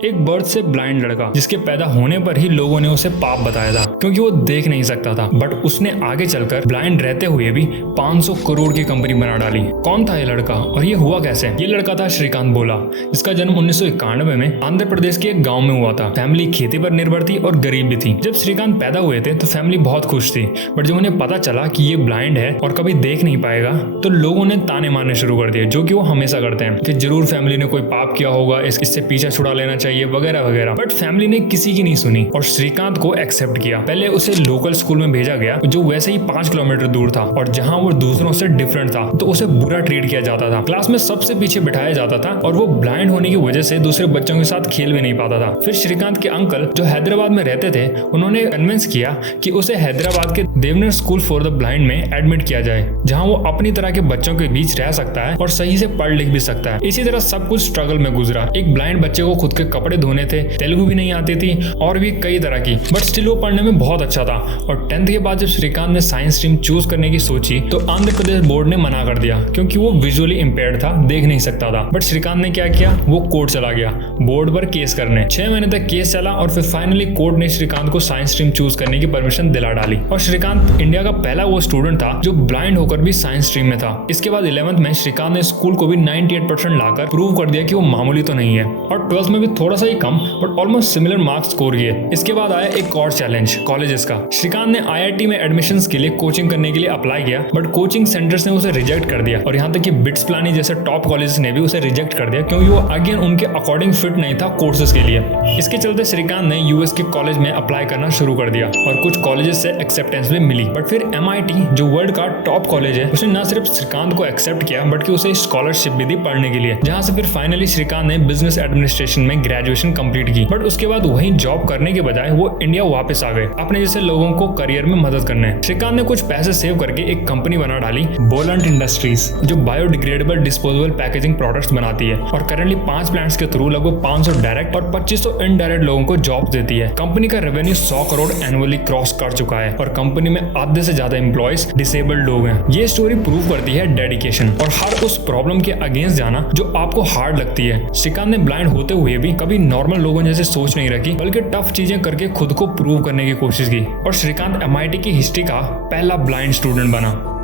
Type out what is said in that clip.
एक बर्थ से ब्लाइंड लड़का जिसके पैदा होने पर ही लोगों ने उसे पाप बताया था क्योंकि वो देख नहीं सकता था, बट उसने आगे चलकर ब्लाइंड रहते हुए भी 500 करोड़ की कंपनी बना डाली। कौन था ये लड़का और ये हुआ कैसे? ये लड़का था श्रीकांत बोला, जिसका जन्म 1991 में आंध्र प्रदेश के एक गाँव में हुआ था। फैमिली खेती पर निर्भर थी और गरीब भी थी। जब श्रीकांत पैदा हुए थे तो फैमिली बहुत खुश थी, बट जब उन्हें पता चला कि ये ब्लाइंड है और कभी देख नहीं पाएगा तो लोगों ने ताने मारने शुरू कर दिए, जो कि वो हमेशा करते हैं कि जरूर फैमिली ने कोई पाप किया होगा, इससे पीछा छुड़ा लेना चाहिए वगैरह वगैरह। बट फैमिली ने किसी की नहीं सुनी और श्रीकांत को एक्सेप्ट किया। पहले उसे लोकल स्कूल में भेजा गया जो वैसे ही 5 किलोमीटर दूर था और जहां वो दूसरों से डिफरेंट था तो उसे बुरा ट्रीट किया जाता था। क्लास में सबसे पीछे बिठाया जाता था और वो ब्लाइंड होने की वजह से दूसरे बच्चों के साथ खेल भी नहीं पाता था। फिर श्रीकांत के अंकल जो हैदराबाद में रहते थे उन्होंने कन्विंस किया कि उसे हैदराबाद के Deonar school for the blind में एडमिट किया जाए, जहां वो अपनी तरह के बच्चों के बीच रह सकता है और सही से पढ़ लिख भी सकता है। इसी तरह सब कुछ स्ट्रगल में गुजरा। एक ब्लाइंड बच्चे को खुद के कपड़े धोने थे, तेलुगु भी नहीं आती थी और भी कई तरह की, बट स्टिल वो पढ़ने में बहुत अच्छा था। और 10th के बाद जब श्रीकांत ने साइंस स्ट्रीम चूज करने की सोची तो आंध्र प्रदेश बोर्ड ने मना कर दिया क्योंकि वो विजुअली इम्पेयर्ड था, देख नहीं सकता था। बट श्रीकांत ने क्या किया, वो कोर्ट चला गया बोर्ड पर केस करने। 6 महीने तक केस चला और फिर फाइनली कोर्ट ने श्रीकांत को साइंस स्ट्रीम चूज करने की परमिशन दिला डाली। और श्रीकांत इंडिया का पहला वो स्टूडेंट था जो ब्लाइंड होकर भी साइंस स्ट्रीम में था। इसके बाद 11th में श्रीकांत ने स्कूल को भी 98% लाकर प्रूव कर दिया कि वो मामूली तो नहीं है, और 12th में भी थोड़ा सा ही कम but almost similar marks score किए। इसके बाद आया एक और चैलेंज कॉलेजेस का। श्रीकांत ने IIT में एडमिशंस के लिए कोचिंग करने के लिए अप्लाई किया, बट कोचिंग सेंटर्स ने उसे रिजेक्ट कर दिया और यहाँ तक कि बिट्स प्लानी जैसे टॉप कॉलेजेस ने भी उसे रिजेक्ट कर दिया क्योंकि वो अगेन उनके अकॉर्डिंग फिट नहीं था कोर्सेज के लिए। इसके चलते श्रीकांत ने US के कॉलेज में अप्लाई करना शुरू कर दिया और कुछ कॉलेजेस से एक्सेप्टेंस भी मिली। बट फिर MIT जो वर्ल्ड का टॉप कॉलेज है उसने न सिर्फ श्रीकांत को एक्सेप्ट किया बल्कि उसे स्कॉलरशिप भी दी पढ़ने के लिए, जहाँ से फिर फाइनली श्रीकांत ने बिजनेस एडमिनिस्ट्रेशन में ग्रेजुएशन कंप्लीट की। बट उसके बाद वहीं जॉब करने के बजाय वो इंडिया वापस आ गए अपने जैसे लोगों को करियर में मदद करने। श्रीकांत ने कुछ पैसे सेव करके एक कंपनी बना डाली, बोलंट इंडस्ट्रीज, जो बायोडिग्रेडेबल डिस्पोजेबल पैकेजिंग प्रोडक्ट्स बनाती है और करंटली 5 प्लांट्स के थ्रू लगभग 500 डायरेक्ट और 2500 इनडायरेक्ट लोगों को जॉब देती है। कंपनी का रेवेन्यू 100 करोड़ एनुअली क्रॉस कर चुका है और कंपनी में आधे से ज्यादा एम्प्लॉयज डिसेबल्ड लोग हैं। ये स्टोरी प्रूव करती है डेडिकेशन और हर उस प्रॉब्लम के अगेंस्ट जाना जो आपको हार्ड लगती है। श्रीकांत ने ब्लाइंड होते हुए भी कभी नॉर्मल लोगों जैसे सोच नहीं रखी, बल्कि टफ चीजें करके खुद को प्रूव करने की कोशिश की और श्रीकांत MIT की हिस्ट्री का पहला ब्लाइंड स्टूडेंट बना।